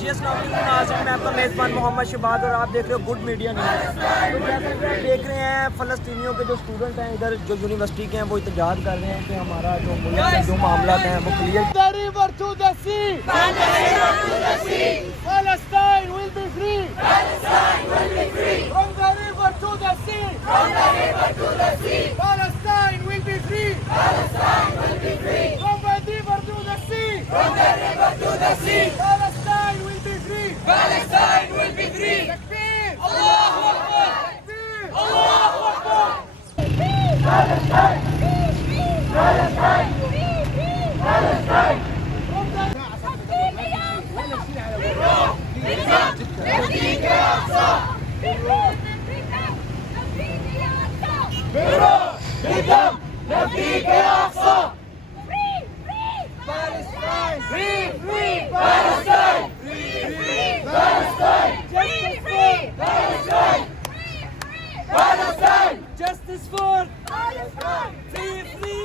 GS नाज़रीन, मैं आपका मेज़बान मोहम्मद शहबाज और आप देख रहे हो गुड मीडिया न्यूज़। तो जैसा कि आप देख रहे हैं, फ़लस्तीनियों के जो स्टूडेंट हैं इधर जो यूनिवर्सिटी के हैं वो एहतजाज कर रहे हैं कि हमारा जो मुल्क में जो मामला हैं वो clear. Palestine will be free. Palestine will be free. From the river to the sea. From the river to the sea. Palestine will be free. Palestine will be free. From the river to the sea. From the river to the sea. Palestine will be free. Palestine will be free. Takbir. Allahu Akbar. Takbir. Allahu Akbar. Palestine. Palestine. Palestine. نفديك يا أقصى بالروح بالدم نفديك يا أقصى Palestine free free Palestine free free Palestine Palestine Palestine justice for Palestine free free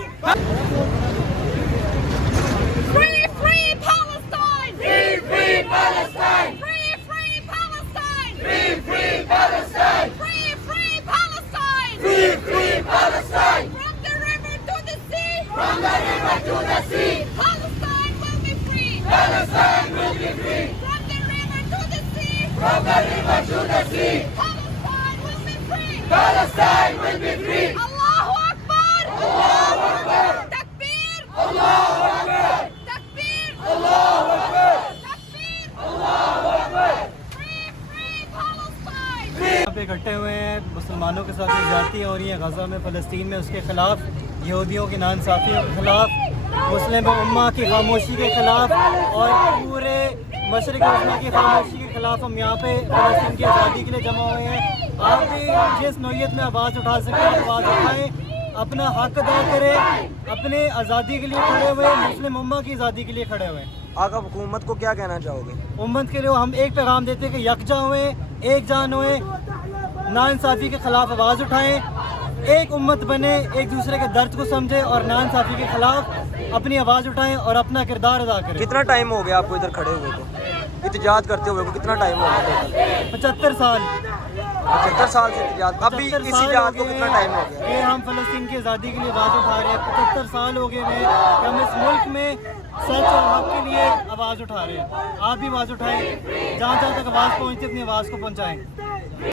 Free, free Palestine! free free Palestine Free, free Palestine! free free Palestine Free, free Palestine! free free Palestine From the river to the sea! from the river to the sea Palestine will be free! Palestine will be free From the river to the sea! from the river to the sea Palestine will be free! Palestine will be free Allahu Akbar! Allahu Akbar Takbir! Allahu Akbar Takbir! Allahu Akbar Takbir! Allahu Akbar Free, free Palestine! यहाँ पे इकट्ठे हुए हैं, मुसलमानों के साथ ज्यादती हो रही है गज़ा में, फ़लस्तीन में, उसके ख़िलाफ़, यहूदियों की नाइंसाफ़ियों के ख़िलाफ़, मुस्लिम उम्मा की खामोशी के ख़िलाफ़ और पूरे मशरिक़ उम्मा की खामोशी के ख़िलाफ़ हम यहाँ पे फ़लस्तीन की आज़ादी के लिए जमा हुए हैं। आप भी जिस नौयत में आवाज़ उठा सकते हैं आवाज़ उठाएँ, अपना हक अदा करें, अपने आज़ादी के लिए खड़े हुए, मुस्लिम उम्मा की आज़ादी के लिए खड़े हुए। आप हुकूमत को क्या कहना चाहोगे? उम्मत के लिए हम एक पैगाम देते हैं कि यकजा हुए, एक जान हुए, नाइंसाफ़ी के ख़िलाफ़ आवाज़ उठाएं, एक उम्मत बने, एक दूसरे के दर्द को समझें और नाइंसाफ़ी के ख़िलाफ़ अपनी आवाज़ उठाएं और अपना किरदार अदा करें। कितना टाइम हो गया आपको इधर खड़े हुए को, एहतजाज करते हुए को कितना टाइम हो गया? 75 साल 75 साल से एहतजाज। अभी 75 इस साल एहतजाज हो को गए कितना टाइम हो गया? ये हम फ़लस्तीन की आज़ादी के लिए आवाज़ उठा रहे हैं। 75 साल हो गए हैं कि हम इस मुल्क में सच और हक के लिए आवाज़ उठा रहे हैं। आप भी आवाज़ उठाएं, जहाँ जहाँ तक आवाज़ पहुँचती अपनी आवाज़ को पहुँचाएं।